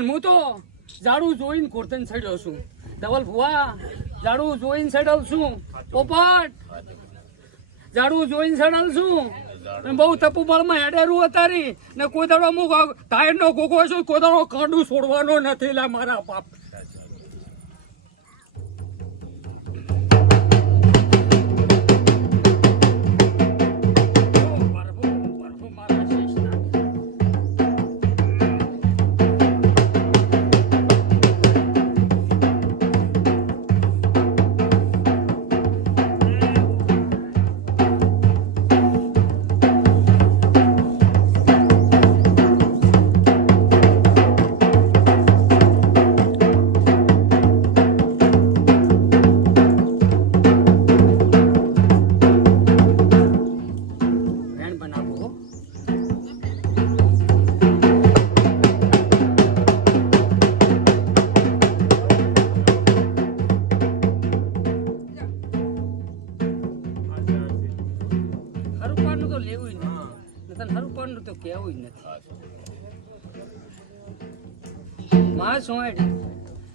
પણ હું તો ઝાડુ જોઈને કોર્તન સડ્યો છું. ધવલ ભુવા ઝાડુ જોઈને સડલ છું. પોપટ ઝાડુ જોઈને સડલ છું. બહુ તપુ બળમાં હેડેરું અતારી ને કોઈ દાડો અમુક ટાયર નો ગોગો છું. કોઈ દાડો કાંડું છોડવાનો નથી લા મારા બાપ.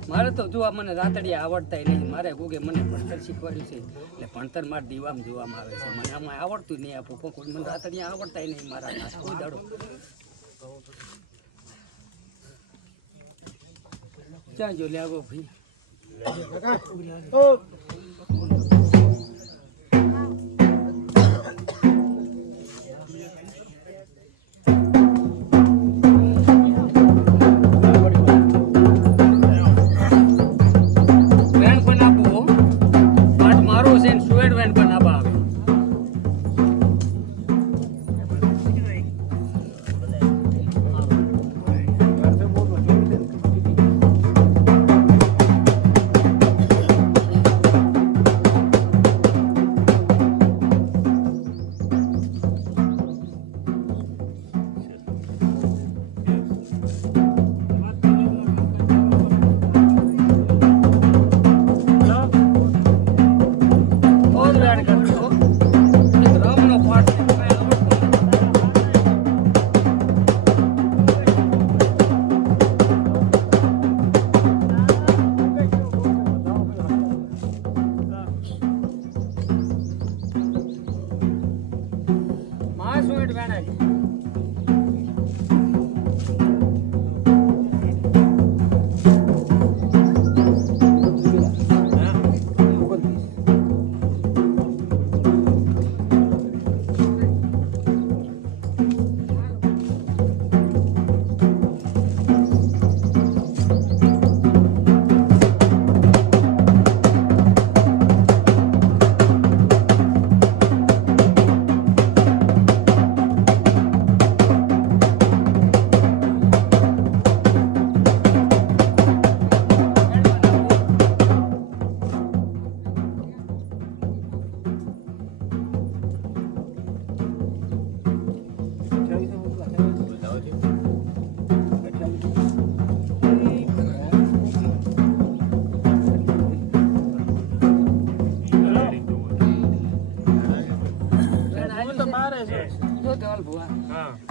મારે તો જોવા મને રાતડિયા આવડતા નહીં. મારે ગોગે મને ભણતર શીખવાડ્યું છે એટલે ભણતર મારા દીવામાં જોવામાં આવે છે. મને આમાં આવડતું નહીં. આપું કોઈ મને રાતડિયા આવડતા નહીં. મારા કોઈ દાડો ક્યાં જો લે ભાઈ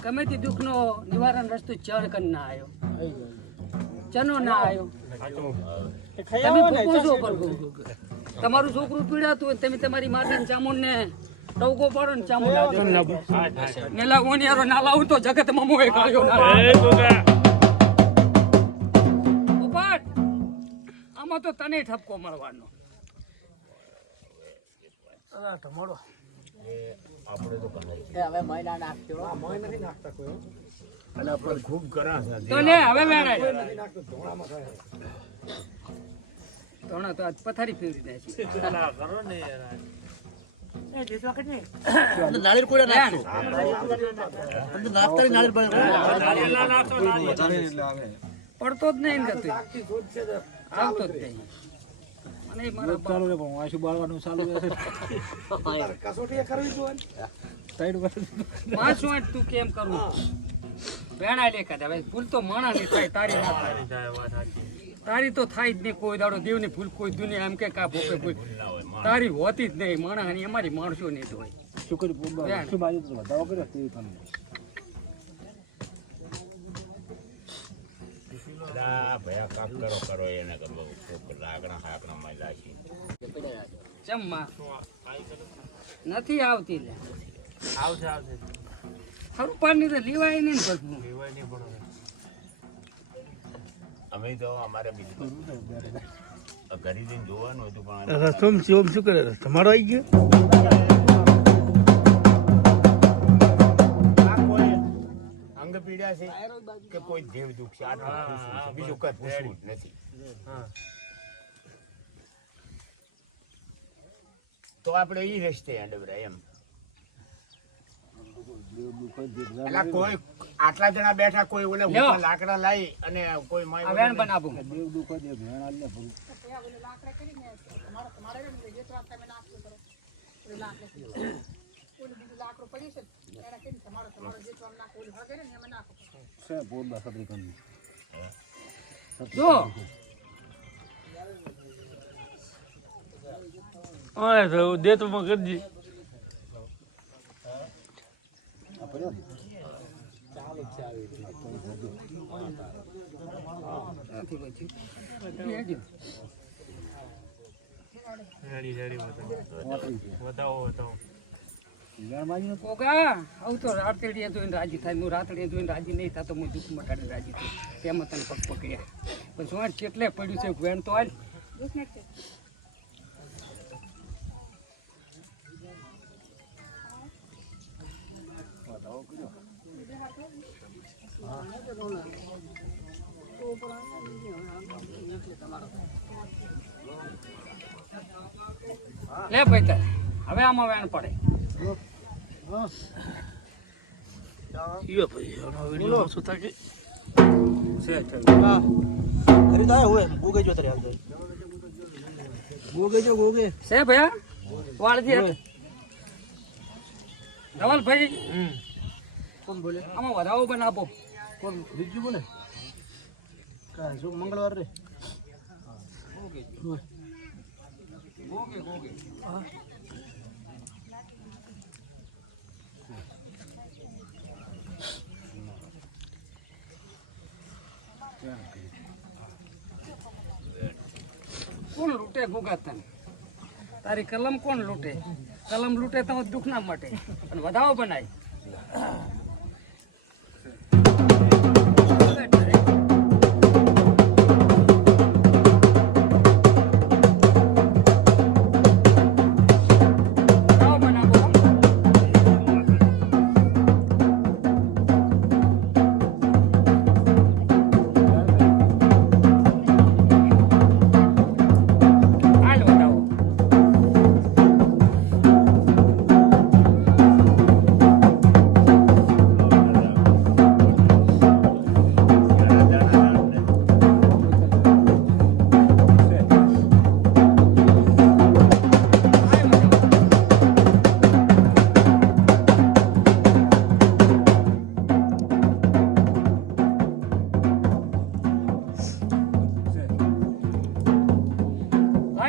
ગમે તે દુઃખ નો નિવારણ રસ્તો ચર કન ના આવ્યો. ચનો ના આવ્યો. તમારું છોકરું પીડાતું હોય તમે તમારી માતા ચામુંડ ને ટવકો પાડો ને ચામુંડ નેલા ઓનિયારો ના લાવું તો જગત માં મોએ કાઢ્યો ના. પોપટ આમાં તો તને ઠપકો મળવાનો. તમારો આપણે તો હવે મહિના નાખજો. મહિના નથી નાખતા કોઈ. અને આપણે ખૂબ કરા છે તો લે હવે મેણે ધોણામાં થાય. ધોણા તો આજ પથારી ફેરવી દે છે. ના કરો ને યાર. એ જેતો કને નાળિયેર કોડા નાખજો. અંદર નાખતા નાળિયેર બળ. નાળિયેર ના નાખતો નાળિયેર પડતો જ નહીં ગતો. આવતો જ નહીં. અને મારા ચાલુ રે પણ આશુ બાળવાનું ચાલુ છે. કસોટી કરવી જોન. સાઈડ પર માસું તું કેમ કરું? બેણા લે કદા ભાઈ ફૂલ તો માણા ની થાય તારી ના થાય. તારી તો થાય જ નહીં. કોઈ દાડો દેવની ફૂલ કોઈ દુનિયા એમ કે કા ભોપે ફૂલ તારી હોતી જ નહીં. માણા અમારી માણસો નહીં તો હોય. શું કર્યું? શું બાજુ તો વધારો કર્યો તે તમને આ ભયા કાક કરો એને ગમે લાકડા માં લાશી ચમમાં નથી આવતી લે આવશે ખરું પાણી તો લીવાય નહીં ને બધું અમે તો અમારે બીજું ઘરે જઈને જોવાનું હતું પણ રસોમ શિવમ શું કરે તમારો આવી ગયો અંગ પીડા છે કે કોઈ દેવ દુઃખ છે બીજું કઈ પૂછવું જ નથી તો આપણે ઈ રસ્તે અડવરા એમ એટલે કોઈ આટલા જણા બેઠા કોઈ ઓલે ઉપર લાકડા લાવી અને કોઈ માય વેણ બનાવું દેવ દુઃખ દે વેણ આલે જો હા તો દે તો માં કરજી કોકા આવું તો રાતડીએ જોઈને રાજી થાય હું રાતડીએ જોઈને રાજી નહીં થતો હું દુઃખ મટાડી રાજી છું તેમાં તને પગ પકડ્યા પણ શું કેટલે પડ્યું છે વેણ તો હાલ લે ભાઈ હવે આમાં વેણ પડે છે ભૈયા વાળજી ધવલભાઈ કોણ બોલે આમાં વધાવો બનાવો કોણ બીજું બોલે કાંઈ શું મંગળવાર રે કોણ લૂંટે ગોગા તને તારી કલમ કોણ લૂંટે કલમ લૂંટે તો દુઃખ ના માટે અને વધાવો બનાય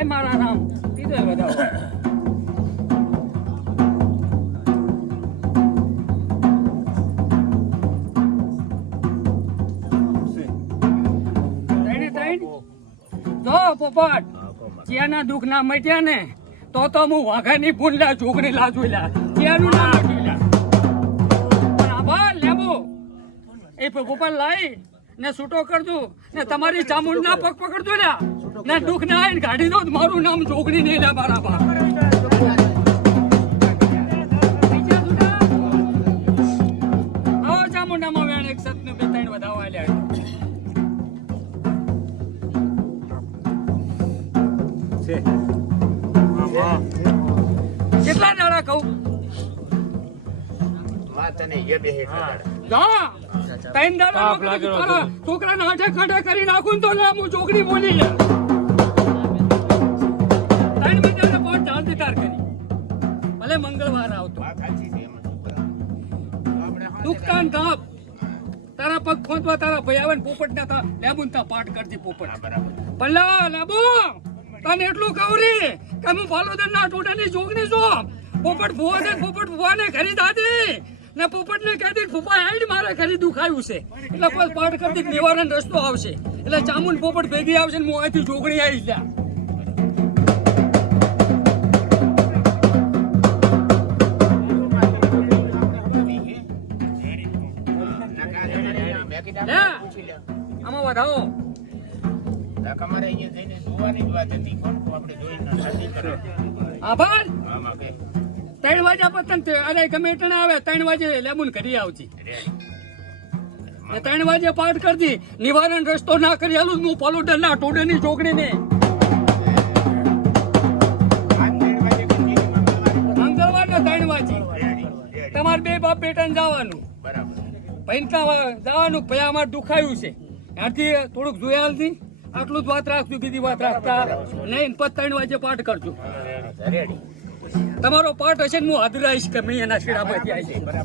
મારા નામ કીધું વધાવો જો પોપટ જેના દુઃખ ના મટ્યા ને તો હું વાઘાની ભૂંડા જોગણી લાજુલા જેનું ના મટ્યું પણ આભાર લેબો એ પોપટ લાઈ ને છૂટો કરજો ને તમારી ચામુંડ ના પગ પકડજો ને દુઃખ ના આવીને કાઢી દો મારું નામ જોગણી નહીં લે મારા બા આવો ચામુંડામાં વેણ એક સત ને બે ત્રણ વધાવા લ્યા કેટલા દાડા કહું છોકરા ના હાથે ખાડા કરી નાખું તો હું ચોકડી બોલી જાય 3 મહિના પોટ ચાલતી તાર કરી ભલે મંગળવાર આવતો દુકાન કાપ તારા પગ ખોદવા તારા ભાઈ આવે પોપટ ના લેબુન તા પાઠ કરતી પોપટ ભલા લેબુ તને એટલું કવરી કે હું પાલોદર ના ટોટાની જોગની છું પોપટ ભુવા ને પોપટ ભુવા ને ઘરી દાદી ને પોપટ ને કહી દી ફૂફા આઈ મારે ઘરે દુખાયું છે એટલે કોઈ પાઠ કરતી નિવારણ રસ્તો આવશે એટલે ચામુંડ પોપટ ભેગી આવશે ને હું અહીંથી જોગણી આવીશ લ્યા. આમાં વધાવો અમારે અહીંયા જઈને જોવાની જ વાત હતી પણ આપણે જોઈ ના આભાર. આમાં કે 3 વાગ્યા પતંગ અરે ગમે એટલે આવે 3 વાગે લેબુન કરી આવતી. 3 વાગે પાઠ કરતી નિવારણ રસ્તો ના કરી આલું હું પલોડર ના ટોડે ની જોગણી ને મંગળવાર ને 3 વાગે તમારે 2 બાપ બેટા જવાનું જવાનું ભાઈ અમારે દુખાયું છે ત્યાંથી થોડુંક જોયા હતી આટલું જ વાત રાખજો બીજી વાત રાખતા નહીં 3 વાગે પાઠ કરજો તમારો પાઠ હશે ને હું હાજર આવીશ કે મેં એના શેડામાંથી આવી